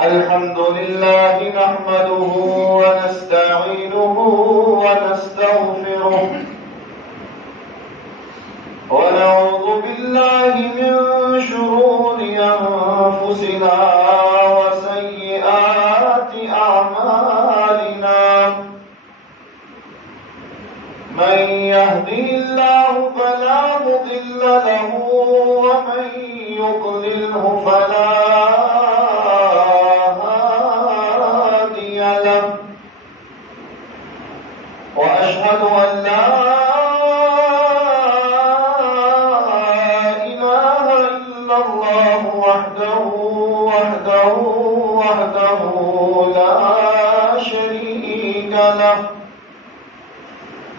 الحمد لله نحمده ونستعينه ونستغفره ونعوذ بالله من شرور أنفسنا وسيئات أعمالنا من يهده الله فلا مضل له ومن يضلله فلا هادي له وأشهد أن لا إله إلا الله وحده لا شريك له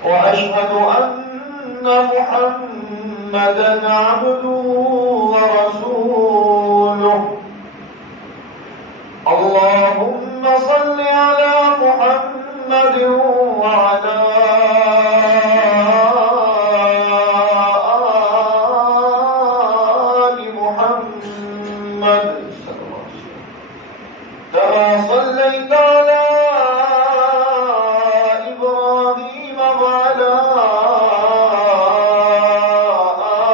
وأشهد أن محمدًا عبده ورسوله اللهم صل على محمد وعلى آل محمد كما صليت على إبراهيم وعلى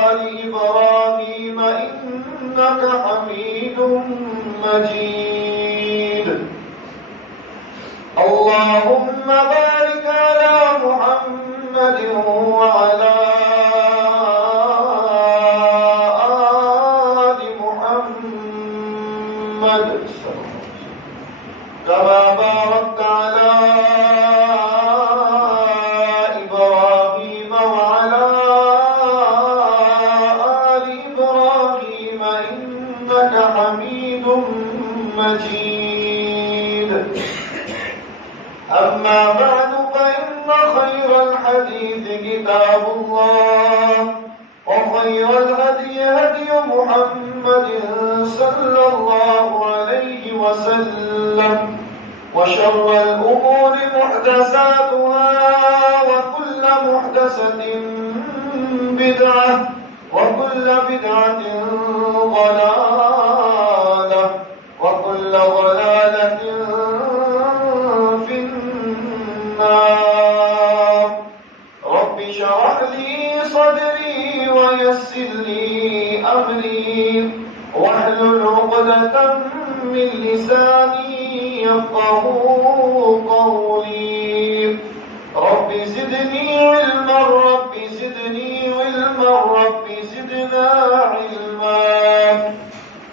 آل إبراهيم إنك حميد مجيد اللهم بارك على محمد وعلى آل محمد كما باركت على إبراهيم وعلى آل إبراهيم إنك حميد مجيد أما بعد فإن خير الحديث كتاب الله وخير الهدي هدي محمد صلى الله عليه وسلم وشر الأمور محدثاتها وكل محدثة بدعة وكل بدعة ضلالة وكل ضلالة في النار رب اشرح لي صدري ويسر لي أمري واحلل عقدة من لساني يفقهوا قولي رب زدني علما رب زدني علما رب زدنا علما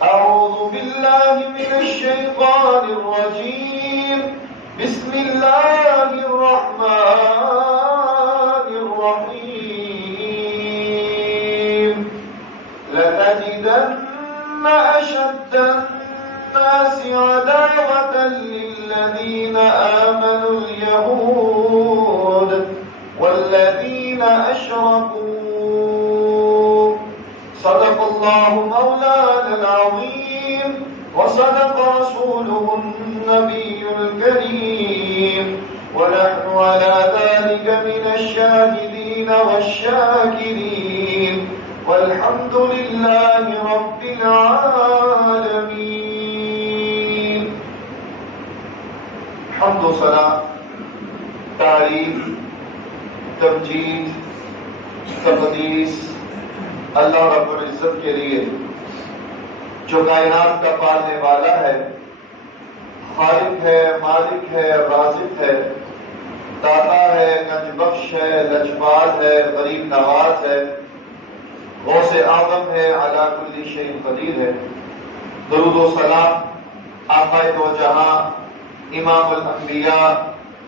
أعوذ بالله من الشيطان الرجيم بسم الله الرحمن الرحيم لتجدن أشد الناس عداوة للذين آمنوا اليهود والذين أشركوا صدق الله مولانا العظيم وصدق رسوله النبي الكريم ونحن على ذلك من الشاهدين والشاكرين والحمد لله رب العالمين حمد و ثنا تعریف تمجید تقدیس اللہ رب العزت کے لیے جو کائنات کا پالنے والا ہے خالق ہے مالک ہے رازق ہے داتا ہے گنج بخش ہے لجپال ہے غریب نواز ہے غوث اعظم ہے علی کل شیء قدیر ہے درود و سلام آقا دو جہاں امام الانبیاء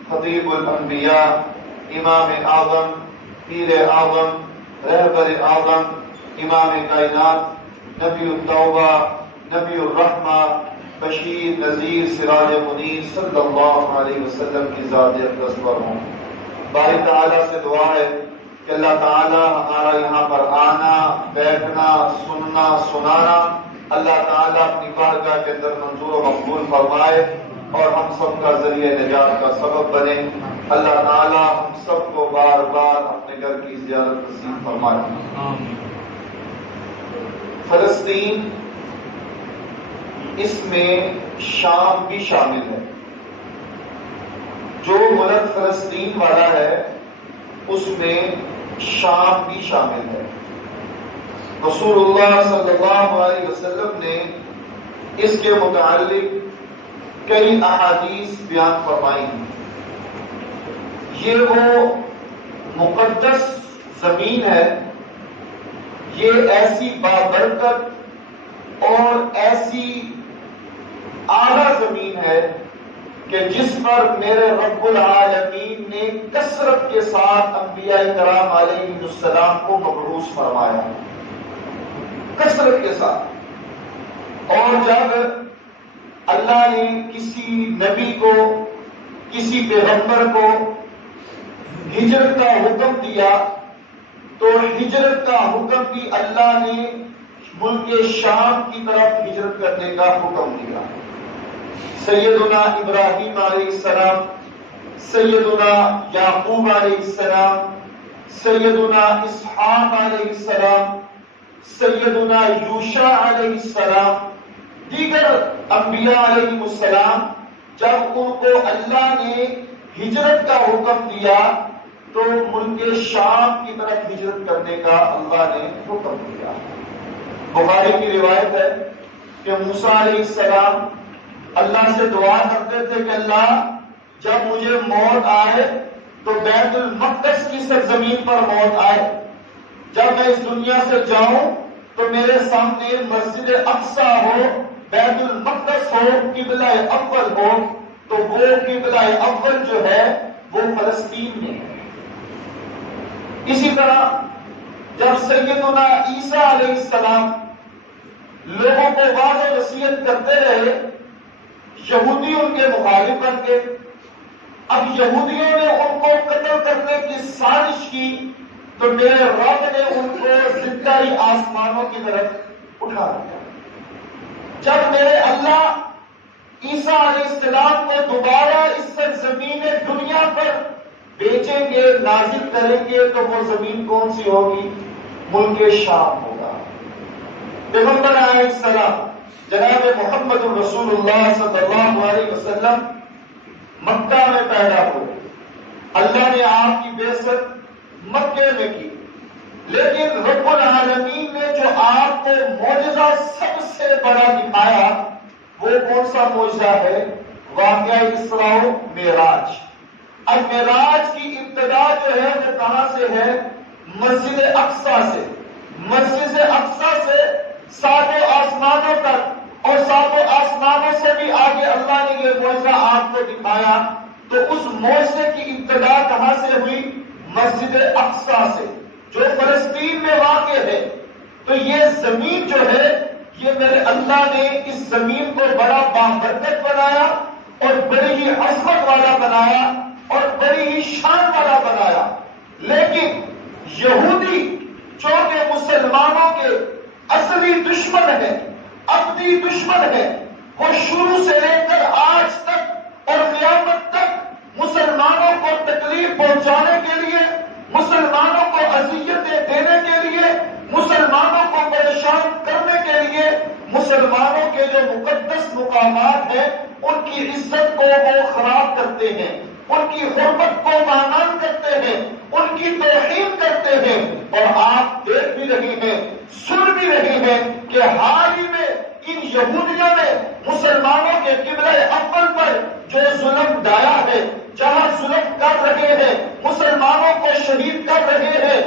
خطیب الانبیاء امام اعظم پیر اعظم رہبر اعظم امام کائنات نبی التوبہ نبی الرحمہ بشیر نذیر سراج منیر صلی اللہ علیہ وسلم کی ذات اقدس پر ہوں باری تعالیٰ سے دعا ہے کہ اللہ تعالیٰ ہمارا یہاں پر آنا بیٹھنا سننا سنانا اللہ تعالیٰ اپنی بارگاہ کے اندر منظور و مقبول فرمائے اور ہم سب کا ذریعہ نجات کا سبب بنے اللہ تعالیٰ ہم سب کو بار بار اپنے گھر کی زیارت نصیب فرمائے فلسطین اس میں شام بھی شامل ہے. جو ملک فلسطین والا ہے اس میں شام بھی شامل ہے. رسول اللہ صلی اللہ علیہ وسلم نے اس کے متعلق کئی احادیث بیان فرمائی ہیں. یہ وہ مقدس زمین ہے، یہ ایسی بابرکت اور ایسی اعلیٰ زمین ہے کہ جس پر میرے رب العالمین نے کثرت کے ساتھ انبیاء کرام علیہ السلام کو مبعوث فرمایا، کثرت کے ساتھ. اور جب اللہ نے کسی نبی کو، کسی پیغمبر کو ہجرت کا حکم دیا تو ہجرت کا حکم بھی اللہ نے ملک شام کی طرف ہجرت کرنے کا حکم دیا. سیدنا ابراہیم علیہ السلام، سیدنا یعقوب علیہ السلام، سیدنا اسحاق علیہ السلام، سیدنا یوشع علیہ السلام، دیگر انبیاء علیہ السلام، جب ان کو اللہ نے ہجرت کا حکم دیا تو ملک شام کی طرف ہجرت کرنے کا اللہ نے حکم دیا. بخاری کی روایت ہے کہ موسیٰ علیہ السلام اللہ سے دعا کرتے تھے کہ اللہ جب مجھے موت آئے تو بیت المقدس کی سرزمین پر موت آئے، جب میں اس دنیا سے جاؤں تو میرے سامنے مسجد اقصی ہو، بیت المقدس ہو، قبلہ اول ہو. تو وہ قبلہ اول جو ہے وہ فلسطین میں ہے. اسی طرح جب سیدنا عیسیٰ علیہ السلام لوگوں کو وعظ و نصیحت کرتے رہے، یہودی ان کے مخالف بن گئے. اب یہودیوں نے ان کو قتل کرنے کی سازش کی تو میرے رب نے ان کو زندہ ہی آسمانوں کی طرف اٹھا دیا. جب میرے اللہ عیسیٰ علیہ السلام کو دوبارہ اس سرزمین دنیا پر بیچیں گے، نازل کریں گے، تو وہ زمین کون سی ہوگی؟ ملک شام ہوگا. پیغمبر علیہ السلام جناب محمد رسول اللہ صلی اللہ علیہ وسلم مکہ میں پیدا ہوئے. اللہ نے آپ کی بعثت مکے میں کی، لیکن رب العالمین نے جو آپ کو معجزہ سب سے بڑا دکھایا وہ کون سا معجزہ ہے؟ واقعہ اسراء و معراج. اب معراج کی ابتدا جو ہے وہ کہاں سے ہے؟ مسجد اقصی سے. مسجد اقصی سے ساتوں آسمانوں تک، اور ساتوں آسمانوں سے بھی آگے اللہ نے یہ معجزہ آپ کو دکھایا. تو اس معجزے کی ابتدا کہاں سے ہوئی؟ مسجد اقصی سے، جو فلسطین میں واقع ہے. تو یہ زمین جو ہے، یہ میرے اللہ نے اس زمین کو بڑا بابرکت بنایا اور بڑی ہی عظمت والا بنایا اور بڑی ہی شان والا بنایا. لیکن یہودی جو کہ مسلمانوں کے اصلی دشمن ہے، ابدی دشمن ہے، وہ شروع سے لے کر آج تک اور قیامت تک مسلمانوں کو تکلیف پہنچانے کے لیے، مسلمانوں کو اذیتیں دینے کے لیے، مسلمانوں کو پریشان کرنے کے لیے، مسلمانوں کے جو مقدس مقامات ہیں ان کی عزت کو وہ خراب کرتے ہیں، ان کی حرمت کو پامال کرتے ہیں، ان کی توہین کرتے ہیں. اور آپ دیکھ بھی رہے ہیں، سن بھی رہے ہیں کہ حال ہی میں ان یہودیوں نے مسلمانوں کے قبلہ اول پر جو ظلم ڈایا ہے، جہاں ظلم کر رہے ہیں، مسلمانوں کو شہید کر رہے ہیں،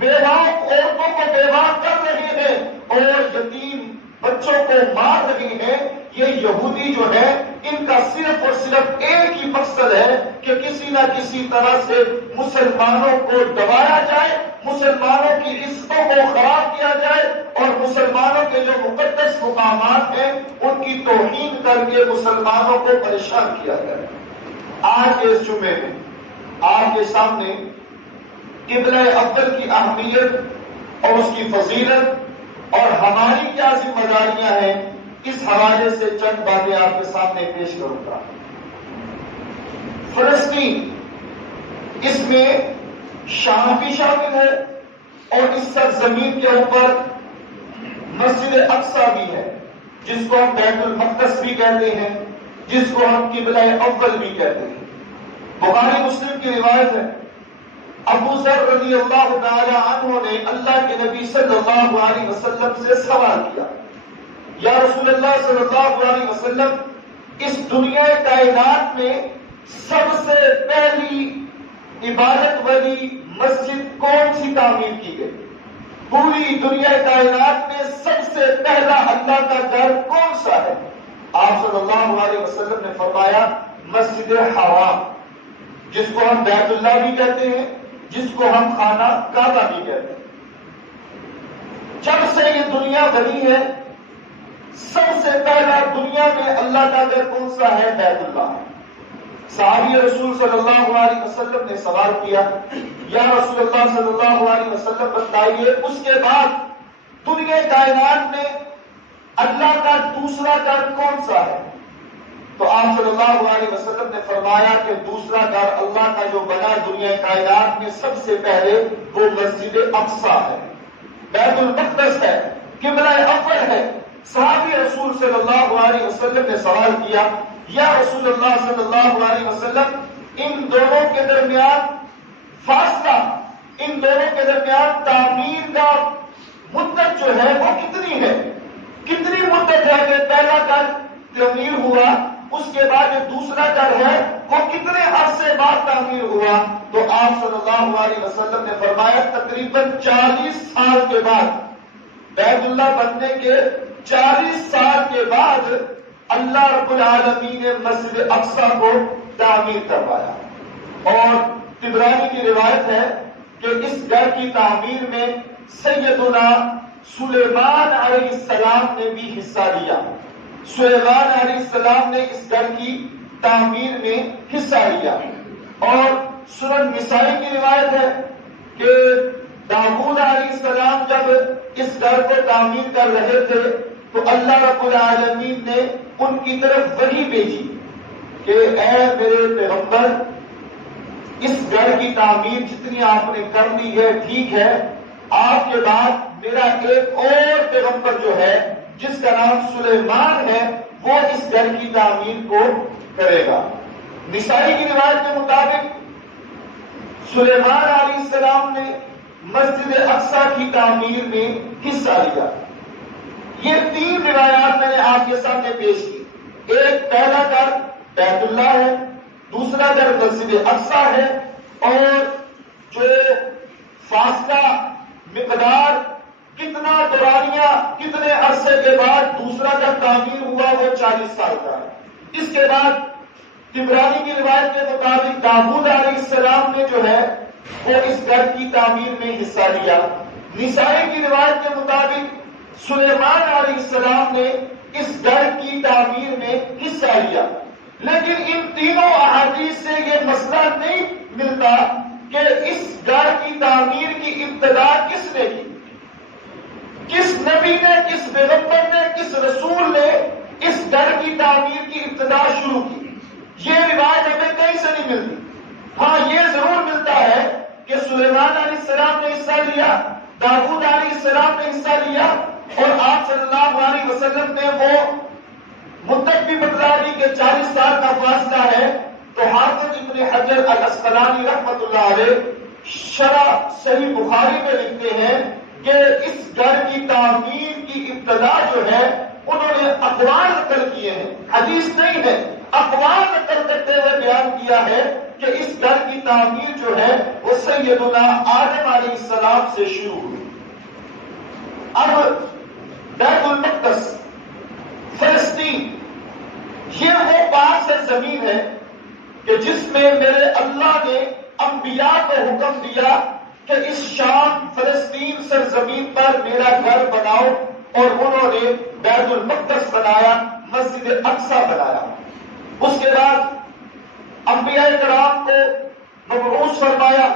بیواں عورتوں کو بیواں کر رہے ہیں اور یتیم بچوں کو مار رہے ہیں. یہ یہودی جو ہے، ان کا صرف اور صرف ایک ہی مقصد ہے کہ کسی نہ کسی طرح سے مسلمانوں کو دبایا جائے، مسلمانوں کی عزتوں کو خراب کیا جائے اور مسلمانوں کے جو مقدس مقامات ہیں ان کی توہین کر کے مسلمانوں کو پریشان کیا جائے. آج کے اس جمعے میں آپ کے سامنے قبلہ اول کی اہمیت اور اس کی فضیلت اور ہماری کیا ذمہ داریاں ہیں، اس حوالے سے چند باتیں آپ کے سامنے پیش کروں گا. فلسطین، اس میں شام بھی شامل ہے اور اس سرزمین کے اوپر مسجد اقصی بھی ہے جس کو ہم بیت المقدس بھی کہتے ہیں، جس کو ہم قبلہ اول بھی کہتے ہیں۔ بخاری مسلم کی روایت ہے، ابو ذر رضی اللہ تعالی عنہ نے اللہ کے نبی صلی اللہ علیہ وسلم سے سوال کیا، یا رسول اللہ صلی اللہ علیہ وسلم، اس دنیا کائنات میں سب سے پہلی عبادت والی مسجد کون سی تعمیر کی گئی؟ پوری دنیا کائنات میں سب سے پہلا اللہ کا گھر کون سا ہے؟ آپ صلی اللہ علیہ وسلم نے فرمایا مسجد حرام، جس کو ہم بیت اللہ بھی کہتے ہیں، جس کو ہم خانہ کعبہ بھی کہتے ہیں۔ جب سے یہ دنیا بنی ہے سب سے پہلا دنیا میں اللہ کا گھر کون سا ہے؟ بیت اللہ۔ صحابی رسول صلی اللہ علیہ وسلم نے سوال کیا، یا رسول اللہ صلی اللہ علیہ وسلم بتائیے اس کے بعد دنیا کائنات میں اللہ کا دوسرا گھر کون سا ہے؟ تو آپ صلی اللہ علیہ وسلم نے فرمایا کہ دوسرا گھر اللہ کا جو بنا دنیا کائنات میں سب سے پہلے وہ مسجد اقصی ہے، بیت المقدس ہے، قبلہ اول ہے۔ صحابی رسول صلی اللہ علیہ وسلم نے سوال کیا، یا رسول اللہ صلی اللہ علیہ وسلم، ان دونوں کے درمیان فاصلہ، ان دونوں کے درمیان تعمیر کا مدت جو ہے وہ کتنی ہے؟ کتنی مدت ہے کہ پہلا گھر تعمیر ہوا، اس کے بعد جو دوسرا گھر ہے وہ کتنے عرصے بعد تعمیر ہوا؟ تو آپ صلی اللہ علیہ وسلم نے فرمایا تقریباً 40 سال کے بعد، بیت اللہ بننے کے 40 سال کے بعد اللہ رب العالمین نے مسجد اقصی کو تعمیر کروایا۔ اور طبرانی کی روایت ہے کہ اس گھر کی تعمیر میں سیدنا سلیمان علیہ السلام نے بھی حصہ لیا۔ سلیمان علیہ السلام نے اس گھر کی تعمیر میں حصہ لیا۔ اور سنن نسائی کی روایت ہے کہ داؤد علیہ السلام جب اس گھر کو تعمیر کر رہے تھے تو اللہ رب العالمین نے ان کی طرف وحی بھیجی کہ اے میرے پیغمبر، اس گھر کی تعمیر جتنی آپ نے کر لی ہے ٹھیک ہے، آپ کے بعد میرا ایک اور پیغمبر جو ہے جس کا نام سلیمان ہے وہ اس گھر کی تعمیر کو کرے گا۔ نسائی کی روایت کے مطابق سلیمان علیہ السلام نے مسجد اقصی کی تعمیر میں حصہ لیا۔ یہ 3 روایات میں نے آپ کے سامنے پیش کی۔ ایک پہلا گھر بیت اللہ ہے، دوسرا گھر مسجد اقصی ہے، اور جو فاصلہ مقدار کتنا دورانیہ کتنے عرصے کے بعد دوسرا گھر تعمیر ہوا وہ 40 سال کا ہے۔ اس کے بعد طبرانی کی روایت کے مطابق داؤد علیہ السلام نے جو ہے وہ اس گھر کی تعمیر میں حصہ لیا۔ نسائی کی روایت کے مطابق سلیمان علیہ السلام نے اس گھر کی تعمیر میں حصہ لیا۔ لیکن ان تینوں احادیث سے یہ مسئلہ نہیں ملتا کہ اس گھر کی تعمیر کی ابتدا کس نے کی، کس نبی نے، کس پیغمبر نے، کس رسول نے اس گھر کی تعمیر کی ابتدا شروع کی۔ یہ روایت ہمیں کہیں سے نہیں ملتی۔ ہاں یہ ضرور ملتا ہے کہ سلیمان علیہ السلام نے حصہ لیا، داؤد علیہ السلام نے حصہ لیا، اور آپ صلی اللہ علیہ وسلم نے وہ مدت بھی بتلا دی کہ 40 سال کا فاصلہ ہے۔ تو حافظ ابن حجر الاسقلانی رحمۃ اللہ علیہ شرح صحیح بخاری میں لکھتے ہیں کہ اس گھر کی تعمیر کی ابتدا جو ہے انہوں نے اقوال نقل کیے ہیں، حدیث نہیں ہے، اقوال نقل کرتے ہوئے بیان کیا ہے کہ اس گھر کی تعمیر جو ہے وہ سیدنا آدم علیہ السلام سے شروع ہوئی۔ اب بیت المقدس، فلسطین، یہ وہ پاک زمین ہے کہ جس میں میرے اللہ نے انبیاء کو حکم دیا کہ اس شام فلسطین سرزمین پر میرا گھر بناؤ، اور انہوں نے بیت المقدس بنایا، مسجد اقصی بنایا۔ اس کے بعد انبیاء کرام کو مبعوث فرمایا۔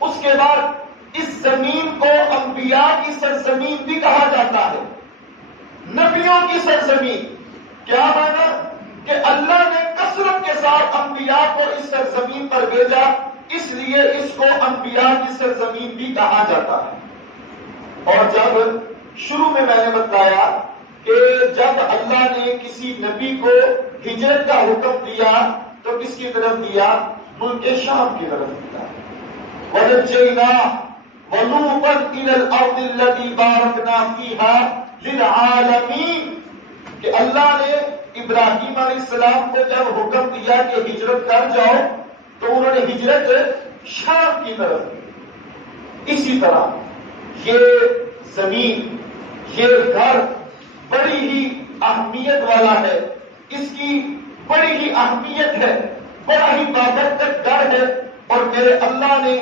اس کے بعد اس زمین کو انبیاء کی سرزمین بھی کہا جاتا ہے، نبیوں کی سرزمین۔ کیا مانا؟ کہ اللہ نے کثرت کے ساتھ انبیاء کو اس سرزمین پر بھیجا، اس لیے اس کو انبیاء کی سرزمین بھی کہا جاتا ہے۔ اور جب شروع میں نے بتایا کہ جب اللہ نے کسی نبی کو ہجرت کا حکم دیا تو کس کی طرف دیا؟ ملک شام کی طرف دیا. وَنَجَّيْنَاهُ وَلُوطًا إِلَى الْأَرْضِ الَّتِي بَارَكْنَا فِيهَا لِلْعَالَمِينَ. کہ اللہ نے ابراہیم علیہ السلام کو جب حکم دیا کہ ہجرت کر جاؤ تو انہوں نے ہجرت شام کی طرف کی. اسی طرح یہ زمین، یہ گھر بڑی ہی اہمیت والا ہے، اس کی بڑی ہی اہمیت ہے، بڑا ہی بابرکت گھر ہے. اور میرے اللہ نے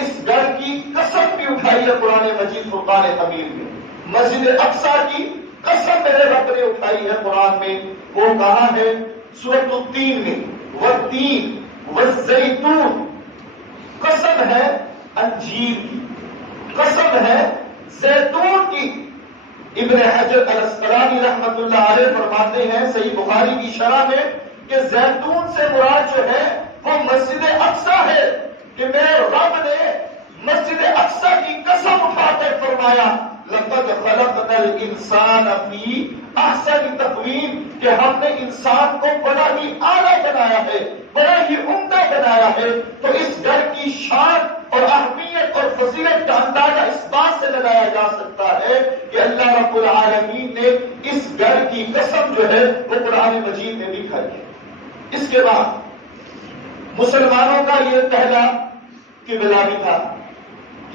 اس گھر کی قسم بھی اٹھائی ہے قرآن مجید فرقان حمید میں. مسجد اقصی کی قسم میرے رب نے اٹھائی ہے قرآن میں. وہ کہا ہے سورۃ التین میں، والتین والزیتون. قسم ہے انجیر کی، قسم ہے زیتون کی. ابن حجر الاسقلانی رحمت اللہ علیہ فرماتے ہیں صحیح بخاری کی شرح میں کہ زیتون سے مراد جو ہے وہ مسجد اقصی ہے. کہ میرے رب نے مسجد اقصی کی قسم اٹھا کر فرمایا لقد خلقنا الانسان فی احسن تقویم، کہ ہم نے انسان کو بڑا ہی اعلیٰ بنایا ہے، بڑا ہی عمدہ بنایا ہے. تو اس گھر کی شان اور اہمیت اور فضیلت کا اندازہ اس بات سے لگایا جا سکتا ہے کہ اللہ رب العالمین نے اس گھر کی قسم جو ہے وہ قرآن مجید میں بھی کھائی ہے. اس کے بعد مسلمانوں کا یہ پہلا قبلہ بھی تھا،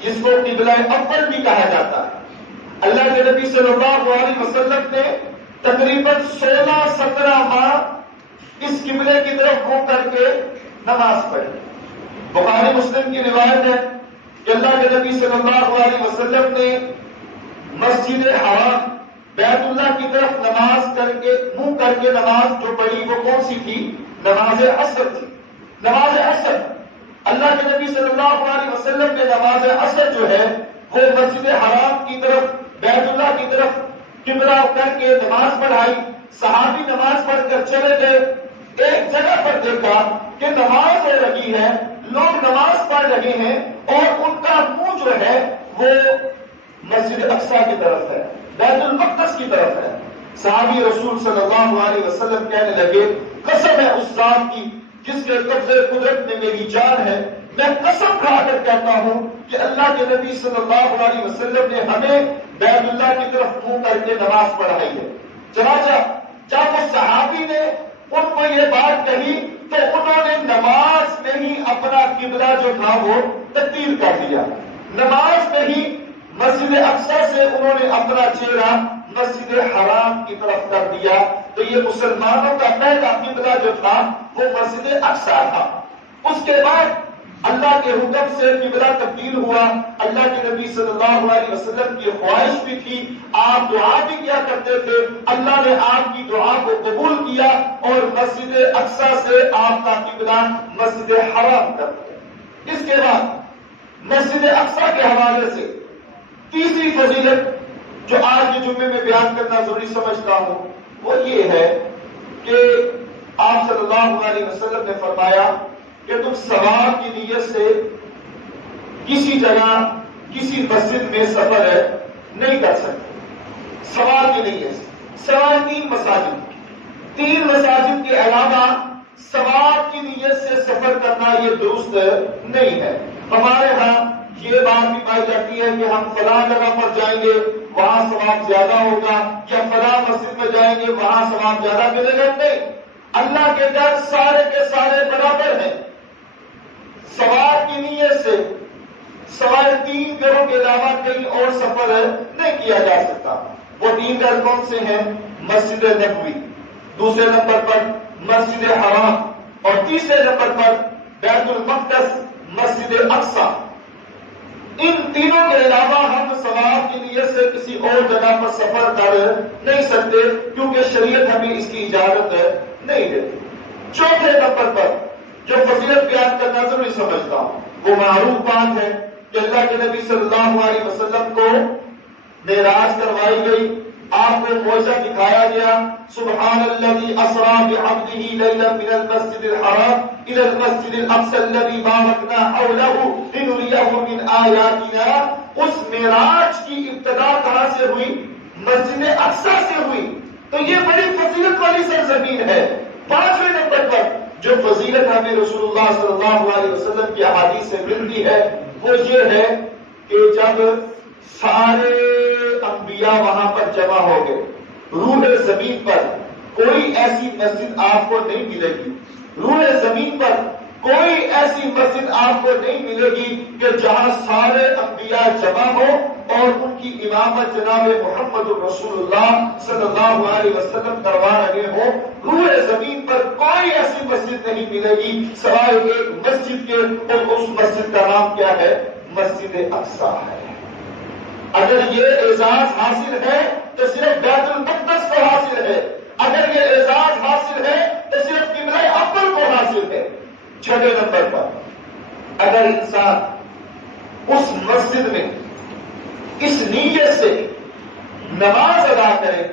جس کو قبلہ اول بھی کہا جاتا ہے. اللہ کے نبی صلی اللہ علیہ وسلم نے تقریباً 16-17 ماہ اس قبلے کی طرف منہ کر کے نماز پڑھی. بخاری مسلم کی روایت ہے کہ اللہ کے نبی صلی اللہ علیہ وسلم نے مسجد حرام بیت اللہ کی طرف نماز کر کے منہ کر کے نماز جو پڑھی وہ کون سی تھی؟ نماز عصر تھی. نماز عصر اللہ کے نبی صلی اللہ علیہ وسلم نے نماز عصر جو ہے وہ مسجد حرام کی طرف بیت اللہ کی طرف قبلہ کر کے نماز پڑھائی. صحابی نماز پڑھ کر چلے گئے. ایک جگہ پر دیکھا کہ نماز ہو رہی ہے، لوگ نماز پڑھ رہے ہیں اور ان کا منہ جو ہے وہ مسجد اقصی کی طرف ہے، بیت المقدس کی طرف ہے. صحابی رسول صلی اللہ علیہ وسلم کہنے لگے قسم ہے اس ذات کی جس کے قبضے قدرت میں میری جان ہے، میں قسم کھا کر کہتا ہوں کہ اللہ کے نبی صلی اللہ علیہ وسلم نے ہمیں بیت اللہ کی طرف منہ کر کے نماز پڑھائی ہے. چنانچہ جب وہ صحابی نے ان کو یہ بات کہی تو انہوں نے نماز میں ہی اپنا قبلہ جو تھا وہ تبدیل کر دیا. نماز میں ہی مسجد اقصی سے انہوں نے اپنا چہرہ مسجد حرام کی طرف کر دیا. تو یہ مسلمانوں کا پہلا قبلہ جو تھا وہ مسجد اقصی تھا. اس کے بعد اللہ کے حکم سے قبلہ تبدیل ہوا. اللہ کے نبی صلی اللہ علیہ وسلم کی خواہش بھی تھی، آپ دعا بھی کیا کرتے تھے. اللہ نے آپ کی دعا کو قبول کیا اور مسجد اقصی سے آپ کا قبلہ مسجد حرام کر دیا. اس کے بعد مسجد اقصی کے حوالے سے تیسری فضیلت جو آج کے جمعے میں بیان کرنا ضروری سمجھتا ہوں وہ یہ ہے کہ آپ صلی اللہ علیہ وسلم نے فرمایا کہ تم ثواب کی نیت سے کسی جگہ کسی مسجد میں سفر نہیں کر سکتے. ثواب کی نیت سے سوائے 3 مساجد، 3 مساجد کے علاوہ ثواب کی نیت سے سفر کرنا یہ درست نہیں ہے. ہمارے ہاں یہ بات بھی پائی جاتی ہے کہ ہم فلاں جگہ پر جائیں گے وہاں ثواب زیادہ ہوگا، یا فلاں مسجد میں جائیں گے وہاں ثواب زیادہ ملے گا. نہیں، اللہ کے گھر سارے کے سارے برابر ہیں. ثواب کی نیت سے سوائے 3 گھروں کے علاوہ کہیں اور سفر نہیں کیا جا سکتا. وہ 3 گھر کون سے ہیں؟ مسجد نبوی، دوسرے نمبر پر مسجد حرام، اور تیسرے نمبر پر بیت المقدس مسجد اقصی. ان تینوں کے علاوہ ہم ثواب کی نیت سے کسی اور جگہ پر سفر کر نہیں سکتے کیونکہ شریعت ہمیں اس کی اجازت نہیں دیتی. چوتھے نمبر پر جو فضیلت بیان کرنا ضروری سمجھتا ہوں وہ معروف بات ہے کہ اللہ کے نبی صلی اللہ علیہ وسلم کو معراج کروائی گئی، آپ کو معجزہ دکھایا گیا. سبحان الذی اسری بعبدہ لیلا من المسجد الحرام الى المسجد الاقصى الذي باركنا حوله لنريه من آیاتنا. اس معراج کی ابتدا کہاں سے ہوئی؟ مسجد اقصی سے ہوئی تو یہ بڑی فضیلت والی سرزمین ہے۔ 5ویں نمبر پر جو فضیلت ہمیں رسول اللہ صلی اللہ علیہ وسلم کی احادیث سے ملتی ہے وہ یہ ہے کہ جب سارے انبیاء وہاں پر جمع ہو گئے، روح زمین پر کوئی ایسی مسجد آپ کو نہیں ملے گی، روح زمین پر کوئی ایسی مسجد آپ کو نہیں ملے گی کہ جہاں سارے انبیاء جمع ہو اور ان کی امامت جناب محمد رسول اللہ صلی اللہ علیہ وسلم کروا رہے ہو۔ روح زمین پر کوئی ایسی مسجد نہیں ملے گی سوائے ایک مسجد کے، اور اس مسجد کا نام کیا ہے؟ مسجد اقصی ہے۔ اگر یہ اعزاز حاصل ہے تو صرف بیت المقدس کو حاصل ہے، اگر یہ اعزاز حاصل ہے تو صرف قبلہ اول کو حاصل ہے۔ 6ویں نمبر پر اگر انسان اس مسجد میں اس نیت سے نماز ادا کرے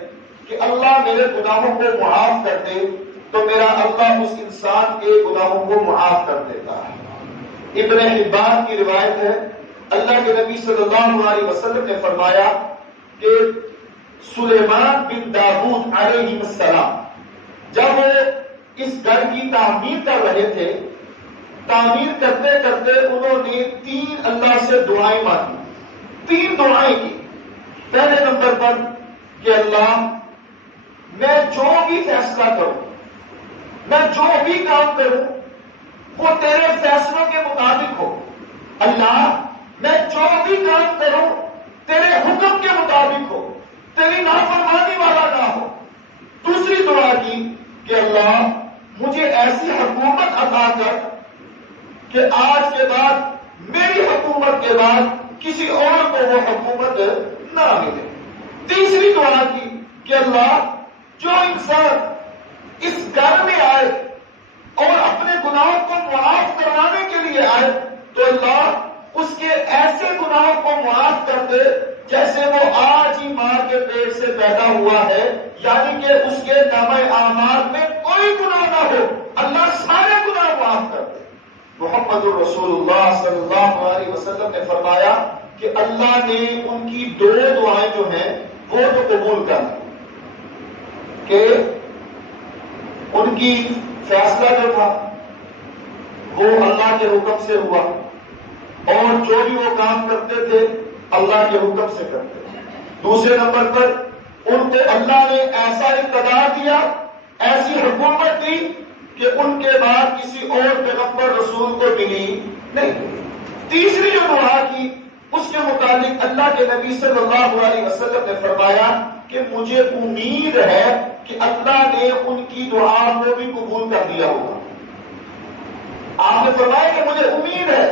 کہ اللہ میرے گناہوں کو معاف کر دے تو میرا اللہ اس انسان کے گناہوں کو معاف کر دیتا ہے۔ ابن حبان کی روایت ہے، اللہ کے نبی صلی اللہ علیہ وسلم نے فرمایا کہ سلیمان بن داؤد علیہ السلام جب وہ اس گھر کی تعمیر کر رہے تھے، تعمیر کرتے کرتے انہوں نے 3 اللہ سے دعائیں مانگی، 3 دعائیں کی۔ پہلے نمبر پر کہ اللہ میں جو بھی فیصلہ کروں، میں جو بھی کام کروں وہ تیرے فیصلوں کے مطابق ہو، اللہ میں جو بھی کام کروں تیرے حکم کے مطابق ہو، تیری نافرمانی والا نہ ہو۔ دوسری دعا کی کہ اللہ مجھے ایسی حکومت عطا کر کہ آج کے بعد میری حکومت کے بعد کسی اور کو وہ حکومت نہ ملے۔ تیسری دعا کی کہ اللہ جو انسان اس گھر میں آئے اور اپنے گناہوں کو معاف کروانے کے لیے آئے تو اللہ اس کے ایسے گناہوں کو معاف کر دے جیسے وہ آج ہی ماں کے پیٹ سے پیدا ہوا ہے، یعنی کہ اس کے نامہ اعمال میں کوئی گناہ نہ ہو، اللہ سارے گناہ معاف کر دے۔ محمد رسول اللہ صلی اللہ علیہ وسلم نے فرمایا کہ اللہ نے ان کی 2 دعائیں جو ہیں وہ تو قبول کر کہ ان کی فیصلہ جو تھا وہ اللہ کے حکم سے ہوا اور جو بھی وہ کام کرتے تھے اللہ کے حکم سے کرتے تھے۔ دوسرے نمبر پر ان کو اللہ نے ایسا اقتدار دیا، ایسی حکومت دی کہ ان کے بعد کسی اور پیغمبر رسول کو ملی نہیں۔ تیسری جو دعا کی اس کے متعلق اللہ کے نبی صلی اللہ علیہ وسلم نے فرمایا کہ مجھے امید ہے کہ اللہ نے ان کی دعا کو بھی قبول کر دیا ہوگا۔ آپ نے فرمایا کہ مجھے امید ہے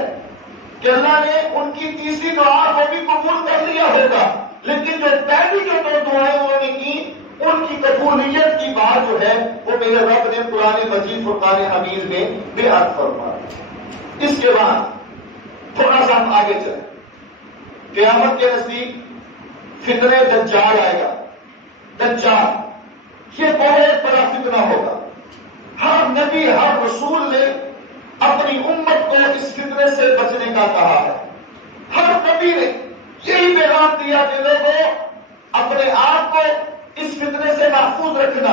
کہ اللہ نے ان کی تیسری دعا کو بھی قبول کر لیا ہوگا، لیکن جو پہلی جو 2 دعائیں انہوں نے کی ان کی قبولیت کی بات جو ہے وہ میرے رب نے قرآن مجید فرقان حمید میں بیان فرمایا۔ اس کے بعد تھوڑا سا ہم آگے چلیں، قیامت کے نزدیک فتنہ دجال آئے گا۔ دجال یہ بہت بڑا فتنہ ہوگا۔ ہر نبی ہر رسول نے اپنی امت کو اس فتنے سے بچنے کا کہا ہے۔ ہر نبی نے یہی پیغام دیا کہ لوگوں اپنے آپ کو اس فتنے سے محفوظ رکھنا،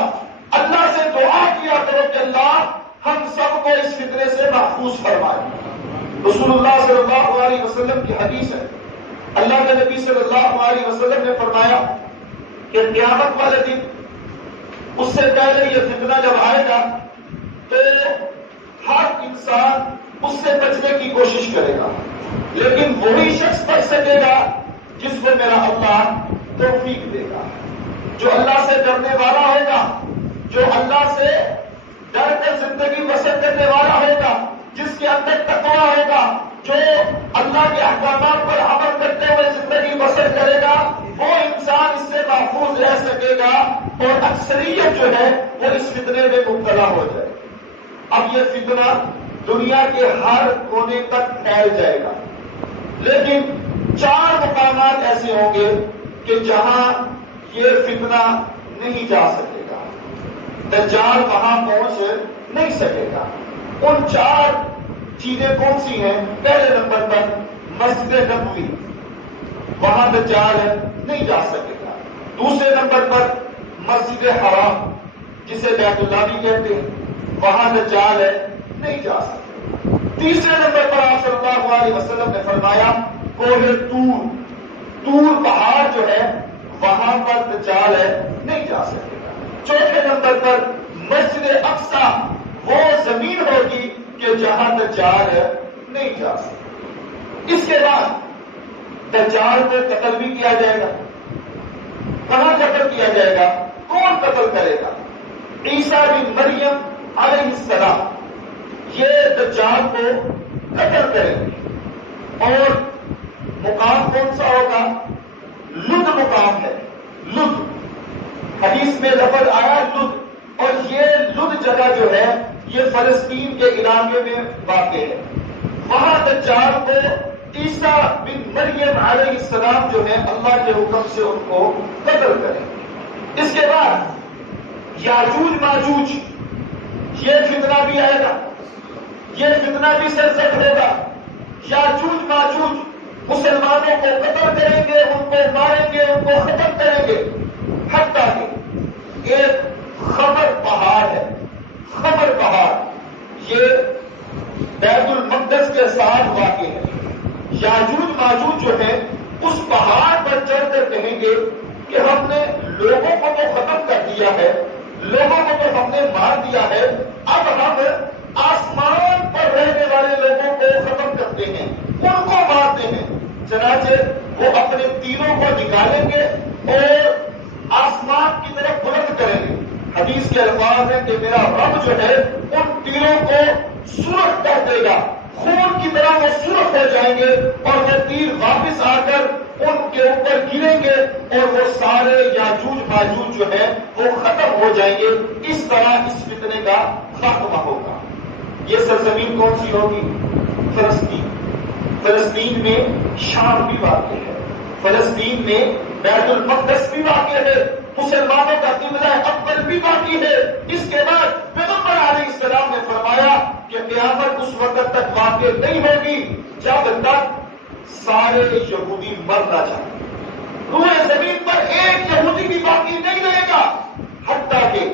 اللہ سے دعا کیا کرو کہ اللہ ہم سب کو اس فتنے سے محفوظ فرمائے۔ رسول اللہ صلی اللہ علیہ وسلم کی حدیث ہے، اللہ کے نبی صلی اللہ علیہ وسلم نے فرمایا کہ قیامت والے دن اس سے پہلے یہ فتنہ جب آئے گا تو ہر انسان اس سے بچنے کی کوشش کرے گا، لیکن وہی شخص بچ سکے گا جس کو میرا اللہ توفیق دے گا، جو اللہ سے ڈرنے والا ہوگا، جو اللہ سے ڈر کر زندگی بسر کرنے والا ہوگا، جس کے اندر تقویٰ ہوگا، جو اللہ کے احکامات پر عمل کرتے ہوئے زندگی بسر کرے گا، وہ انسان اس سے محفوظ رہ سکے گا اور اکثریت جو ہے وہ اس فتنے میں مبتلا ہو جائے۔ اب یہ فتنہ دنیا کے ہر کونے تک پھیل جائے گا، لیکن 4 مقامات ایسے ہوں گے کہ جہاں یہ فتنہ نہیں جا سکے گا، دجال وہاں پہنچ نہیں سکے گا۔ ان 4 چیزیں کون سی ہیں؟ پہلے نمبر پر مسجد نبوی، وہاں دجال نہیں جا سکے گا۔ دوسرے نمبر پر مسجد حرام جسے بیت اللہ بھی کہتے ہیں، وہاں دجال ہے، نہیں جا سکتے۔ تیسرے نمبر پر آپ صلی اللہ علیہ وسلم نے فرمایا کوہ طور پہاڑ جو ہے وہاں پر دجال ہے، نہیں جا سکے گا۔ چوتھے نمبر پر مسجد اقصی وہ زمین ہوگی کہ جہاں دجال ہے، نہیں جا سکے۔ اس کے بعد دجال کو قتل بھی کیا جائے گا۔ کہاں قتل کیا جائے گا؟ کون قتل کرے گا؟ عیسیٰ بن مریم علیہ السلام یہ دجال کو قتل کریں گے، اور مقام کون سا ہوگا؟ لد مقام ہے، لد حدیث میں لفظ آیا لد، اور یہ لد جگہ جو ہے یہ فلسطین کے علاقے میں واقع ہے۔ وہاں دجال کو عیسیٰ بن مریم علیہ السلام جو ہے اللہ کے حکم سے ان کو قتل کریں۔ اس کے بعد یاجوج ماجوج یہ فتنہ بھی آئے گا، یہ فتنہ بھی سرزد ہوگا۔ یاجوج ماجوج مسلمانوں کو قتل کریں گے، ان کو ماریں گے، ان کو ختم کریں گے، حتیٰ کہ ایک خبر پہاڑ ہے، خبر پہاڑ یہ بیت المقدس کے ساتھ واقع ہے۔ یاجوج ماجوج جو ہے اس پہاڑ پر چڑھ کر کہیں گے کہ ہم نے لوگوں کو تو ختم کر دیا ہے، لوگوں کو تو ہم نے مار دیا ہے، اب ہم آسمان پر رہنے والے لوگوں کو ختم کرتے ہیں، ان کو مارتے ہیں۔ چنانچہ وہ اپنے تیروں کو نکالیں گے اور آسمان کی طرف بلند کریں گے۔ حدیث کے الفاظ ہیں کہ میرا رب جو ہے ان تیروں کو سرخ کر دے گا، خون کی طرح وہ سرخ ہو جائیں گے، اور وہ تیر واپس آ کر ان کے اوپر گریں گے، اور وہ سارے یاجوج ماجوج جو ہے وہ ختم ہو جائیں گے۔ اس طرح اس فتنے کا خاتمہ ہوگا۔ یہ سرزمین کون سی ہوگی؟ فلسطین۔ فلسطین میں شام بھی واقع ہے، فلسطین میں بیت المقدس بھی واقع ہے، مسلمانوں کا قبلہ اکبر بھی باقی ہے۔ اس کے بعد پیغمبر علیہ السلام نے فرمایا کہ قیامت اس وقت تک واقع نہیں ہوگی جب تک سارے یہودی مر نہ جائیں۔ روئے زمین پر ایک یہودی بھی باقی نہیں رہے گا، حتیٰ کہ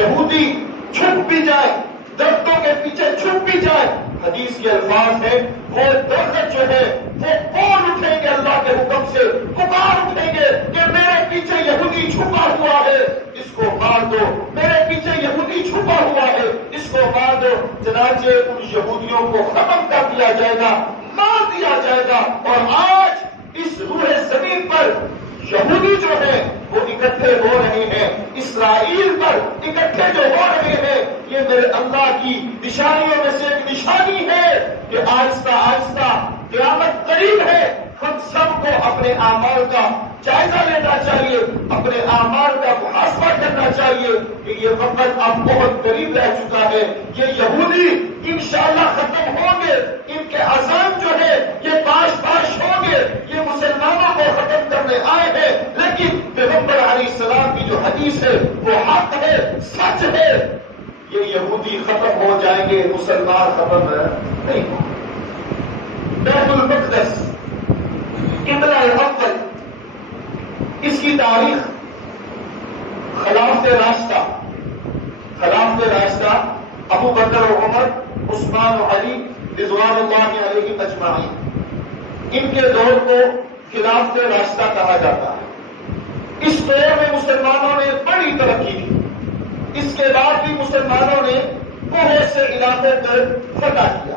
یہودی چھپ بھی جائے، درختوں کے پیچھے چھپ بھی جائے۔ حدیث کے الفاظ ہیں وہ درخت جو ہے وہ بول اٹھیں گے، اللہ کے حکم سے پکار اٹھیں گے کہ میرے پیچھے یہودی چھپا ہوا ہے، اس کو مار دو، میرے پیچھے یہودی چھپا ہوا ہے، اس کو مار دو۔ چنانچہ ان یہودیوں کو ختم کر دیا جائے گا، مار دیا جائے گا، اور آج اس روح زمین پر یہودی جو ہیں وہ اکٹھے ہو رہے ہیں، اسرائیل پر اکٹھے جو ہو رہے ہیں۔ یہ میرے اللہ کی نشانیوں میں سے ایک نشانی ہے کہ آہستہ آہستہ قیامت قریب ہے۔ ہم سب کو اپنے اعمال کا جائزہ لینا چاہیے، اپنے اعمال کا محاسبہ کرنا چاہیے کہ یہ وقت اب بہت قریب رہ چکا ہے۔ یہ یہودی انشاءاللہ ختم ہوں گے، ان کے عزائم جو ہے یہ پاش پاش ہوں گے، یہ مسلمانوں کو ختم کرنے آئے ہیں، لیکن پیغمبر علیہ السلام کی جو حدیث ہے وہ حق ہے، سچ ہے۔ یہ یہودی ختم ہو جائیں گے، مسلمان ختم نہیں ہوں گے۔ بیت المقدس قبلہ اول، اس کی تاریخ خلافت راستہ ابو بکر و عمر، عثمان و علی رضوان اللہ علیہم اجمعین، ان کے دور کو خلافت راستہ کہا جاتا ہے۔ اس دور میں مسلمانوں نے بڑی ترقی کی، اس کے بعد بھی مسلمانوں نے بہت سے علاقوں کو فتح کیا۔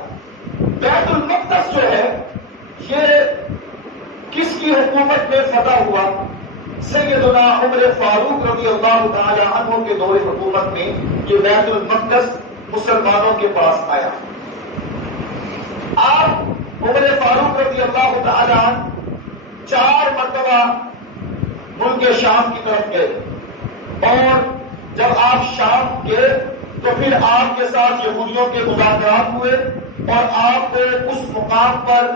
بیت المقدس جو ہے یہ کس کی حکومت میں فتح ہوا؟ سیدنا عمر فاروق رضی اللہ تعالی عنہ کے دور حکومت میں یہ بیت المقدس مسلمانوں کے پاس آیا۔ آپ عمر فاروق رضی اللہ تعالی عنہ 4 مرتبہ ملک شام کی طرف گئے، اور جب آپ شام گئے تو پھر آپ کے ساتھ یہودیوں کے مذاکرات ہوئے، اور آپ کو اس مقام پر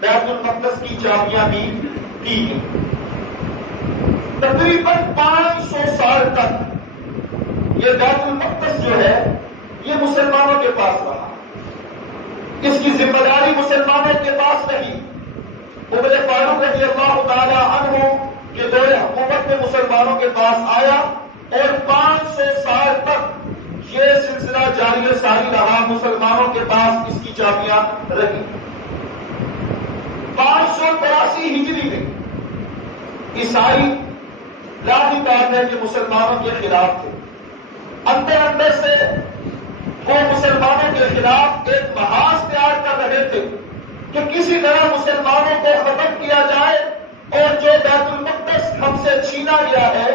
بیت المقدس کی چابیاں بھی دی گئی۔ تقریباً 500 سال تک یہ بیت المقدس جو ہے یہ مسلمانوں کے پاس رہا، اس کی ذمہ داری مسلمانوں کے پاس رہی۔ عمر فاروق رضی اللہ تعالی عنہ کہ دور حکومت میں مسلمانوں کے پاس آیا اور 500 سال تک یہ سلسلہ جاری و ساری رہا، مسلمانوں کے پاس اس کی چابیاں رہی۔ 582 ہجری میں عیسائی لاٹھی بات ہے کہ مسلمانوں کے خلاف تھے، اندر اندر سے وہ مسلمانوں کے خلاف ایک محاذ تیار کر رہے تھے کہ کسی طرح مسلمانوں کو ختم کیا جائے اور جو بیت المقدس ہم سے چھینا گیا ہے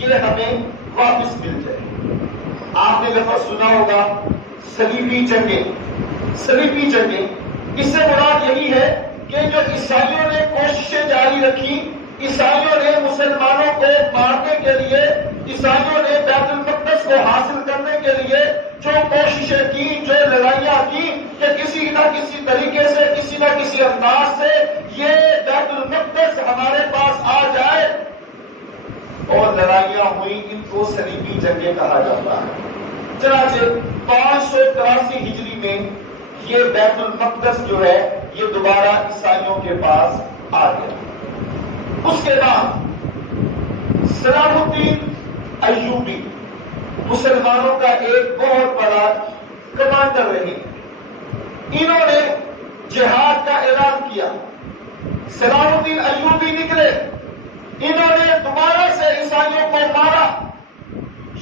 یہ ہمیں واپس مل جائے۔ آپ نے لفظ سنا ہوگا صلیبی جنگیں، صلیبی جنگیں، اس سے مراد یہی ہے کہ جو عیسائیوں نے کوششیں جاری رکھی، عیسائیوں نے مسلمانوں کو مارنے کے لیے، عیسائیوں نے بیت المقدس کو حاصل کرنے کے لیے جو کوششیں کی، جو لڑائیاں کی کہ کسی نہ کسی طریقے سے، کسی نہ کسی انداز سے یہ بیت المقدس ہمارے پاس آ جائے، اور لڑائیاں ہوئی، ان کو صلیبی جنگیں کہا جاتا ہے۔ چنانچہ 583 ہجری میں یہ بیت المقدس جو ہے یہ دوبارہ عیسائیوں کے پاس آ گیا۔ اس کے بعد صلاح الدین ایوبی مسلمانوں کا ایک بہت بڑا کمانڈر رہے، انہوں نے جہاد کا اعلان کیا۔ صلاح الدین ایوبی نکلے، انہوں نے دوبارہ سے عیسائیوں کو مارا،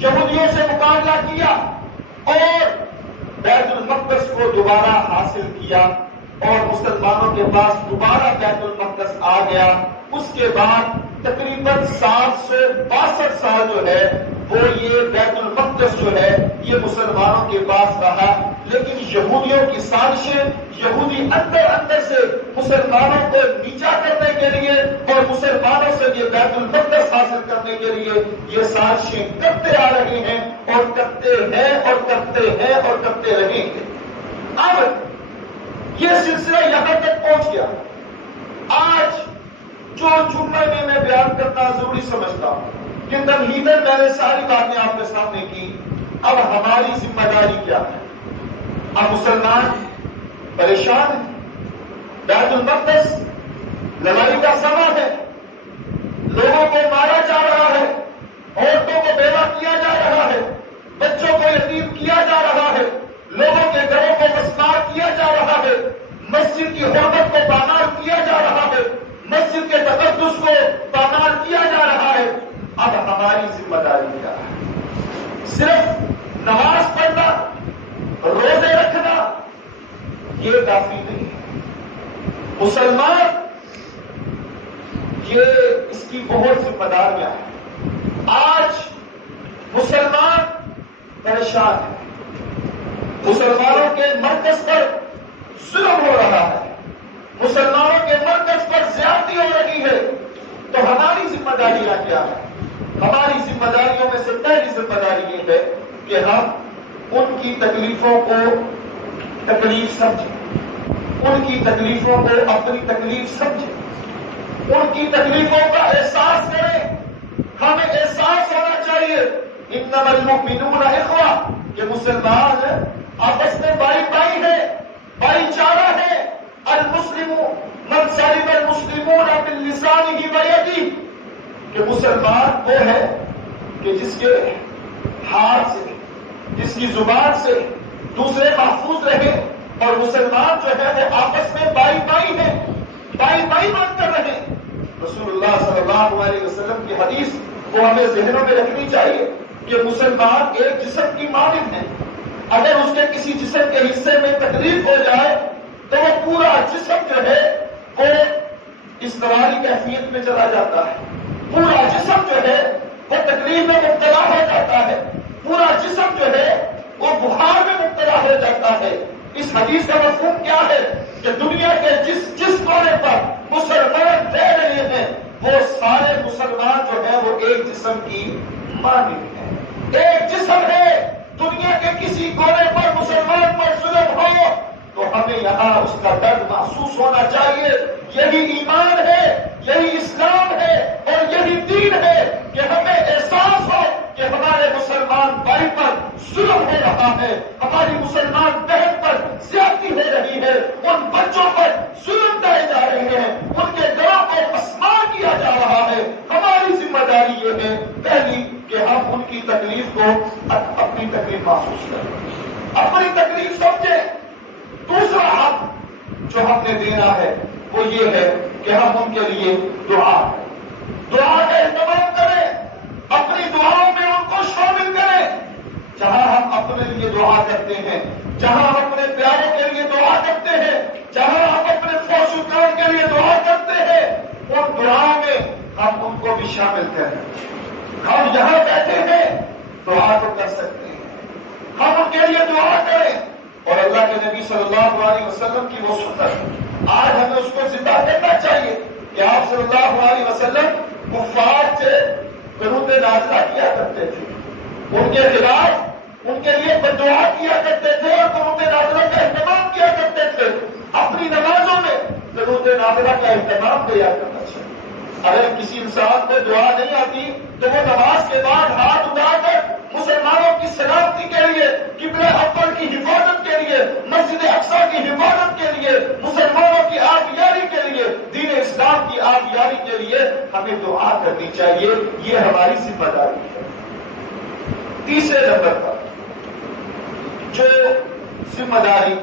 یہودیوں سے مقابلہ کیا اور بیت المقدس کو دوبارہ حاصل کیا اور مسلمانوں کے پاس دوبارہ بیت المقدس آ گیا۔ اس کے بعد تقریباً 762 سال جو ہے وہ یہ بیت المقدس جو ہے یہ مسلمانوں کے پاس رہا، لیکن یہودیوں کی سازشیں، یہودی اندر اندر سے مسلمانوں کو نیچا کرنے کے لیے اور مسلمانوں سے یہ بیت المقدس حاصل کرنے کے لیے یہ سازشیں کرتے آ رہے ہیں اور کرتے ہیں اور کرتے ہیں اور کرتے رہیں گے۔ اب یہ سلسلہ یہاں تک پہنچ گیا۔ آج جو جملے میں بیان کرنا ضروری سمجھتا ہوں کہ تمہیداً میں نے ساری باتیں آپ کے سامنے کی، اب ہماری ذمہ داری کیا ہے؟ اب مسلمان پریشان ہیں، بیت المقدس لڑائی کا سماں ہے، لوگوں کو مارا جا رہا ہے، عورتوں کو بیوہ کیا جا رہا ہے، بچوں کو یتیم کیا جا رہا ہے، لوگوں کے گھروں کو مسمار کیا جا رہا ہے، مسجد کی حرمت کو پامال کیا جا رہا ہے، مسجد کے تقدس کو پامال کیا جا رہا ہے۔ اب ہماری ذمہ داری کیا ہے؟ صرف نماز پڑھنا، روزے رکھنا یہ کافی نہیں ہے۔ مسلمان یہ اس کی بہت ذمہ داریاں ہیں۔ آج مسلمان پریشان ہے، مسلمانوں کے مرکز پر ظلم ہو رہا ہے، مسلمانوں کے مرکز پر زیادتی ہو رہی ہے، تو ہماری ذمہ داریاں کیا ہے؟ ہماری ذمہ داریوں میں سے پہلی ذمہ داری یہ ہے کہ ہم ان کی تکلیفوں کو تکلیف سمجھیں، ان کی تکلیفوں کو اپنی تکلیف سمجھیں، ان کی تکلیفوں کا احساس کریں۔ ہمیں احساس ہونا چاہیے انما المؤمنون اخوہ کہ مسلمان آپس میں بھائی بھائی ہے، بھائی چارہ ہے۔ المسلم من سلم المسلمون من لسانہ ویدہ کہ مسلمان وہ ہے کہ جس کے ہاتھ سے، جس کی زبان سے دوسرے محفوظ رہے، اور مسلمان جو ہے وہ آپس میں بھائی بھائی ہیں، بھائی بھائی بن کر رہے۔ رسول اللہ صلی اللہ علیہ وسلم کی حدیث وہ ہمیں ذہنوں میں رکھنی چاہیے کہ مسلمان ایک جسم کی مانند ہے، اگر اس کے کسی جسم کے حصے میں تکلیف ہو جائے تو وہ پورا جسم جو ہے وہ اضطراری کیفیت میں چلا جاتا ہے، پورا جسم جو ہے وہ تکلیف میں مبتلا ہو جاتا ہے، پورا جسم جو ہے وہ بخار میں مبتلا ہو جاتا ہے۔ اس حدیث کا مفہوم کیا ہے کہ دنیا کے جس کونے پر مسلمان رہ رہے ہیں وہ سارے مسلمان جو ہے وہ ایک جسم کی مانند ہیں، ایک جسم ہے۔ دنیا کے کسی کونے پر مسلمان پر ظلم ہو تو ہمیں یہاں اس کا درد محسوس ہونا چاہیے۔ یہی ایمان ہے، یہی اسلام ہے اور یہی دین ہے کہ ہمیں احساس ہو کہ ہمارے مسلمان بھائی پر ظلم ہو رہا ہے، ہماری مسلمان بہن پر زیادتی ہو رہی ہے، ان بچوں پر ظلم ڈالے جا رہے ہیں، ان کے گھروں کو مسمار کیا جا رہا ہے۔ تکلیف محسوس کریں، اپنی تکلیف سمجھیں۔ دوسرا حق جو ہم نے دینا ہے وہ یہ ہے کہ ہم ان کے لیے دعا کا اہتمام کریں، اپنی دعاؤں میں ان کو شامل کریں۔ جہاں ہم اپنے لیے دعا کرتے ہیں، جہاں ہم اپنے پیاروں کے لیے دعا کرتے ہیں، جہاں ہم اپنے فوجدار کے لیے دعا کرتے ہیں، ان دعاؤں میں ہم ان کو بھی شامل کریں۔ ہم یہاں بیٹھے ہیں، دعا تو کر سکتے ہیں، ہم ان کے لیے دعا کریں۔ اور اللہ کے نبی صلی اللہ علیہ وسلم کی وہ سنت، آج ہمیں اس کو زندہ کرنا چاہیے کہ آپ صلی اللہ علیہ وسلم کفار سے درود نازلہ کیا کرتے تھے، ان کے خلاف ان کے لیے بددعا کیا کرتے تھے اور درود نازلہ کا اہتمام کیا کرتے تھے۔ اپنی نمازوں میں درود نازلہ کا اہتمام کیا کرنا چاہیے۔ اگر کسی انسان کو دعا نہیں آتی تو وہ نماز کے بعد ہاتھ اٹھا کر مسلمانوں کی سلامتی کے لیے، قبلہ اول کی حفاظت کے لیے، مسجد اقصی کی حفاظت کے لیے، مسلمانوں کی آبیاری کے لیے، دین اسلام کی آبیاری کے لیے ہمیں دعا کرنی چاہیے۔ یہ ہماری ذمہ داری ہے۔ تیسرے نمبر پر جو ذمہ داری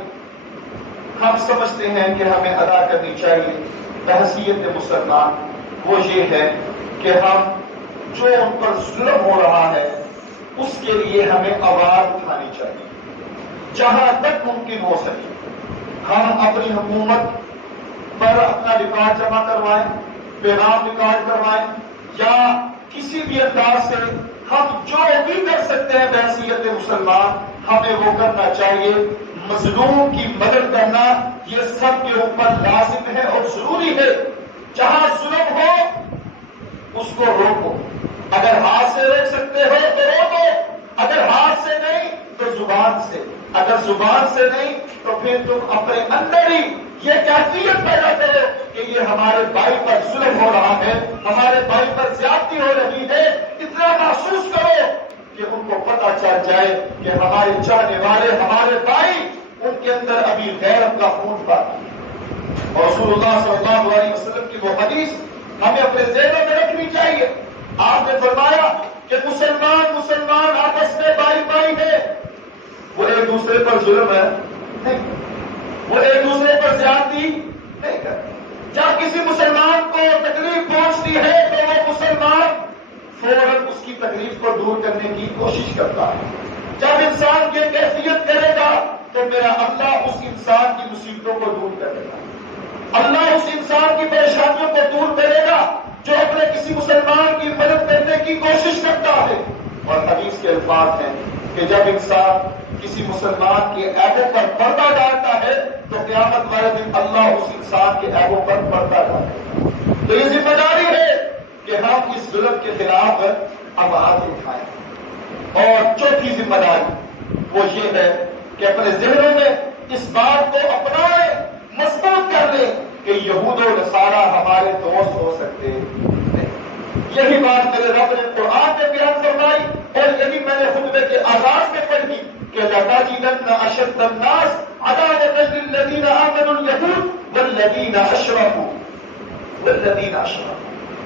ہم سمجھتے ہیں کہ ہمیں ادا کرنی چاہیے بحیثیت مسلمان، وہ یہ ہے کہ ہم جو ان پر ظلم ہو رہا ہے اس کے لیے ہمیں آواز اٹھانی چاہیے۔ جہاں تک ممکن ہو سکے ہم اپنی حکومت پر اپنا ریکارڈ جمع کروائیں، پیغام ریکارڈ کروائیں، یا کسی بھی انداز سے ہم جو بھی کر سکتے ہیں بحیثیت مسلمان ہمیں وہ کرنا چاہیے۔ مظلوم کی مدد کرنا یہ سب کے اوپر لازم ہے اور ضروری ہے۔ جہاں ظلم ہو اس کو روکو، اگر ہاتھ سے روک سکتے ہو تو روکو، اگر ہاتھ سے نہیں تو زبان سے، اگر زبان سے نہیں تو پھر تم اپنے اندر ہی یہ کیفیت پیدا کرو کہ یہ ہمارے بھائی پر ظلم ہو رہا ہے، ہمارے بھائی پر زیادتی ہو رہی ہے۔ اتنا محسوس کرو کہ ان کو پتہ چل جائے کہ ہمارے چاہنے والے ہمارے بھائی، ان کے اندر ابھی غیرت کا خون باقی ہے۔ اور رسول اللہ صلی اللہ علیہ وسلم کی وہ حدیث ہمیں اپنے ذہنوں میں رکھنی چاہیے۔ آپ نے فرمایا کہ مسلمان آپس میں بھائی ہے، وہ ایک دوسرے پر ظلم ہے نہیں، وہ ایک دوسرے پر زیادتی نہیں کرتے۔ جب کسی مسلمان کو تکلیف پہنچتی ہے تو وہ مسلمان فوراً اس کی تکلیف کو دور کرنے کی کوشش کرتا ہے۔ جب انسان یہ کیفیت کرے گا تو میرا اللہ اس انسان کی مصیبتوں کو دور کرے گا، اللہ اس انسان کی پریشانیوں کو دور کرے گا جو اپنے کسی مسلمان کی مدد کرنے کی کوشش کرتا ہے۔ اور حدیث کے الفاظ ہیں کہ جب انسان کسی مسلمان کے عیبوں پر پردہ ڈالتا ہے تو قیامت والے دن اللہ اس انسان کے عیبوں پر پردہ ڈالے۔ تو یہ ذمہ داری ہے کہ ہم اس ظلم کے خلاف آواز اٹھائیں۔ اور چوتھی ذمہ داری وہ یہ ہے کہ اپنے ذہنوں میں اس بات کو اپنائیں، مضبوط کر لیں کہ یہود و نصارہ ہمارے دوست ہو سکتے ہیں۔ یہی بات میرے رب نے قرآن میں بیان فرمائی اور یہی میں نے خطبے کے آغاز میں پڑھی کہ لَتَجِدَنَّ أَشَدَّ النَّاسِ عَدَاوَةً لِلَّذِينَ آمَنُوا الْيَهُودُ وَالَّذِينَ أَشْرَكُوا،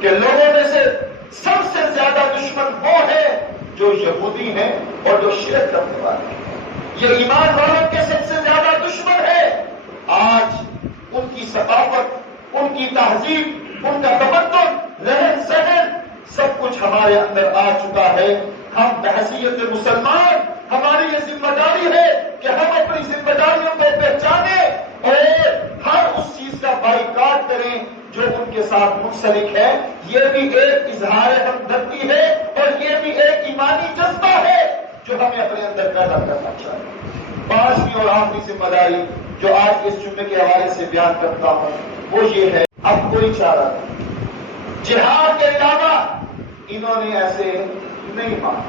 کہ لوگوں میں سے سب سے زیادہ دشمن وہ ہیں جو یہودی ہیں اور جو شرک کرنے والے ہیں۔ یہ ایمان والوں کے سب سے زیادہ دشمن ہے۔ آج ان کی ثقافت، ان کی تہذیب، ان کا تمدن، رہن سہن سب کچھ ہمارے اندر آ چکا ہے۔ ہم بحیثیت مسلمان ہماری یہ ذمہ داری ہے کہ ہم اپنی ذمہ داریوں کو پہچانیں اور ہر اس چیز کا بائیکاٹ کریں جو ان کے ساتھ منسلک ہے۔ یہ بھی ایک اظہار ہمدردی ہے اور یہ بھی ایک ایمانی جذبہ ہے جو ہمیں اپنے اندر پیدا کرنا چاہیے۔ پانچویں اور آخری ذمہ داری جو آج کے اس جمعے کے حوالے سے بیان کرتا ہوں وہ یہ ہے، اب کوئی چارہ نہیں، جہاد کے علاوہ انہوں نے ایسے نہیں مانا۔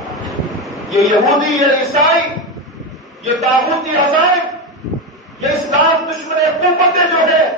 یہ یہودی، یہ عیسائی، یہ طاغوتی عزائم، یہ اسلام دشمن حکومتیں جو ہے،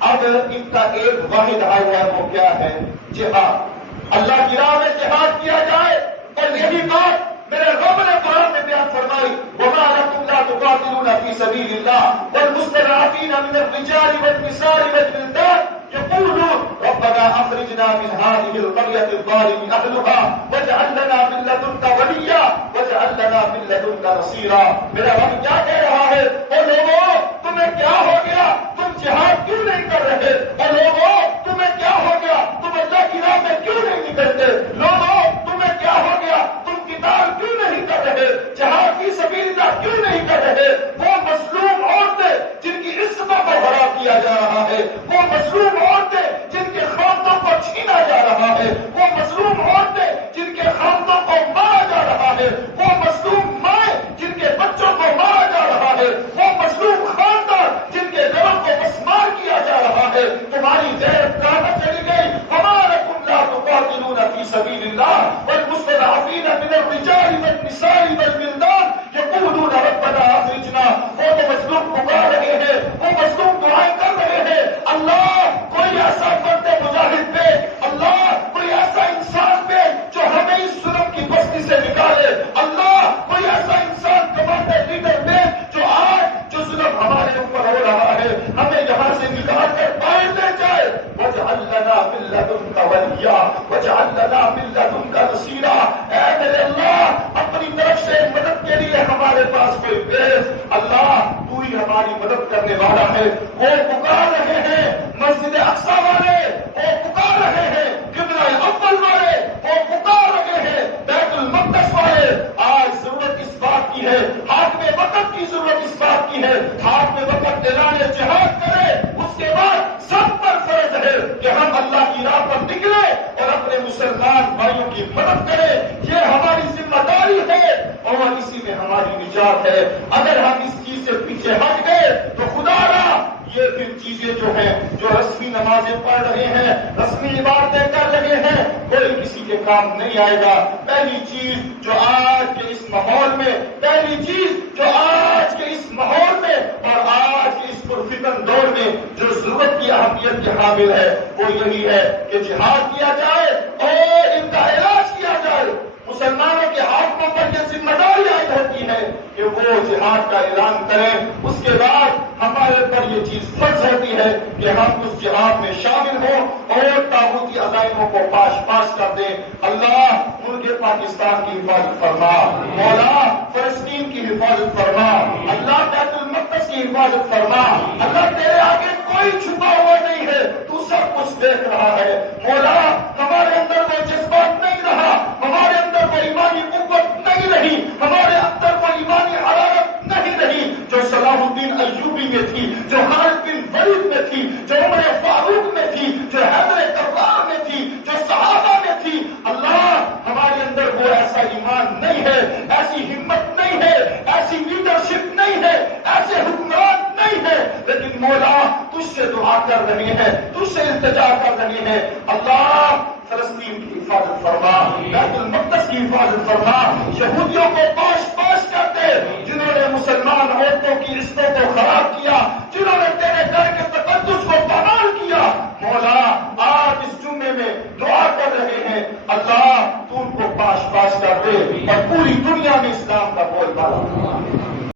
اب ان کا ایک واحد حل ہے، وہ کیا ہے؟ جہاد۔ اللہ کی راہ میں جہاد کیا جائے۔ اور یہی بات میرے رب نے قرآن میں بیان فرمائی، وَمَا لَكُمْ لَا تُقَاتِلُونَ فِي سَبِيلِ اللَّهِ وَالْمُسْتَضْعَفِينَ مِنَ الرِّجَالِ وَالنِّسَاءِ وَالْوِلْدَانِ يَقُولُونَ رَبَّنَا أَخْرِجْنَا مِنْ هَٰذِهِ الْقَرْيَةِ الظَّالِمِ أَهْلُهَا وَاجْعَل لَّنَا مِن لَّدُنكَ وَلِيًّا وَاجْعَل وَاجْعَلْ لَنَا مِن لَّدُنكَ نَصِيرًا. میرا رب کیا کہہ رہا ہے؟ او لوگوں تمہیں کیا ہو گیا؟ تم جہاد کیوں نہیں کر رہے؟ او لوگوں تمہیں کیا ہو گیا؟ تم اللہ کی راہ میں کیوں نہیں نکلتے؟ لوگوں تمہیں کیا ہو گیا؟ تم قتال کیوں نہیں کر رہے؟ جہاد فی سبیل اللہ کیوں نہیں کر رہے؟ وہ مظلوم عورتیں جن کی عزتوں کو خراب کیا جا رہا ہے، وہ مظلوم عورتیں جن کے خاندوں کو چھینا جا رہا ہے، وہ مظلوم عورتیں جن کے خاندوں کو مارا جا رہا ہے، وہ مظلوم مائیں جن کے بچوں کو مارا جا رہا ہے، وہ مظلوم خاندان جن کے گھروں کو مسمار کیا جا رہا ہے. تمہاری غیرت کہاں چلی گئی؟ ہمارکم لا تقاتلون فی سبیل اللہ والمستضعفین من الرجال والنساء والولدان یقولون ربنا اخرجنا. وہ تو مظلوم پکار رہے ہیں، وہ مظلوم دعائیں کر رہے ہیں، اللہ کوئی ایسا فرد مجاہد پہ، اللہ کوئی ایسا انسان پہ جو ہمیں اس ظلم کی بستی سے نکالے، اللہ کوئی ایسا انسان کمانڈر لیڈر پہ جو آج جو ظلم ہمارے اوپر ہو رہا ہے ہمیں یہاں سے نکال کر باہر لے جائے. وَاجْعَلْ لَنَا مِن لَّدُنكَ وَلِيًّا وَاجْعَلْ لَنَا مِن لَّدُنكَ نَصِيرًا. اے میرے اللہ اپنی طرف سے مدد کے لیے ہمارے پاس کوئی بھیج. اللہ تو ہی ہماری مدد کرنے والا ہے. وہ پکار رہے ہیں مسجد اقصی والے، وہ پکار رہے ہیں قبلہ اول والے، وہ پکار رہے ہیں بیت المقدس والے. آج ضرورت اس بات کی ہے، حاکم وقت کی ضرورت اس بات کی ہے، حاکم وقت اعلان جہاد کرے. اس کے بعد سب پر فرض ہے کہ ہم اللہ کی راہ پر نکلے اور اپنے مسلمان بھائیوں کی مدد کریں. یہ ہماری ذمہ داری ہے اور اسی میں ہماری نجات ہے. اگر ہم اس چیز سے پیچھے ہٹ گئے تو خدا را یہ پھر چیزیں جو ہیں جو رسمی نمازیں پڑھ رہے ہیں، رسمی عبادتیں کر رہے ہیں، کوئی کسی کے کام نہیں آئے گا. پہلی چیز جو آج کے اس ماحول میں، پہلی چیز جو آج کے اس ماحول میں اور آج کے اس پرفتن دور میں جو ضرورت کی اہمیت کے حامل ہے وہ یہی ہے کہ جہاد کیا جائے اور ان کا علاج کیا جائے. مسلمانوں کے ہاتھوں پر یہ ذمہ داری عائد ہوتی ہے کہ وہ جہاد کا اعلان کریں. اس کے بعد ہمارے پر یہ چیز فرض ہوتی ہے کہ ہم اس جہاد میں شامل ہوں اور طاغوتی عزائموں کو پاش کر دیں. اللہ ملک پاکستان کی حفاظت فرما، مولا فلسطین کی حفاظت فرما، اللہ بیت المقدس کی حفاظت فرما. اللہ تیرے آگے کوئی چھپا ہوا نہیں ہے، تو سب کچھ دیکھ رہا ہے. مولا ہمارے اندر وہ جذبات نہیں رہا، ہمارے اندر وہ ایمانی قوت نہیں رہی، ہمارے اندر وہ ایمانی حرارت نہیں رہی جو صلاح الدین ایوبی میں تھی، جو خالد بن ولید میں تھی، جو عمر فاروق میں تھی، جو حیدر کرار میں تھی، جو صحابہ میں تھی. اللہ ہمارے اندر وہ ایسا ایمان نہیں ہے، ایسی ہمت نہیں ہے، ایسی لیڈرشپ نہیں ہے، ایسے حکمران نہیں ہے. لیکن مولا تجھ سے دعا کر رہے ہیں، تجھ سے التجا کر رہے ہیں. اللہ فلسطین کی حفاظت فرما، بیت المقدس کی حفاظت فرما، یہودیوں کو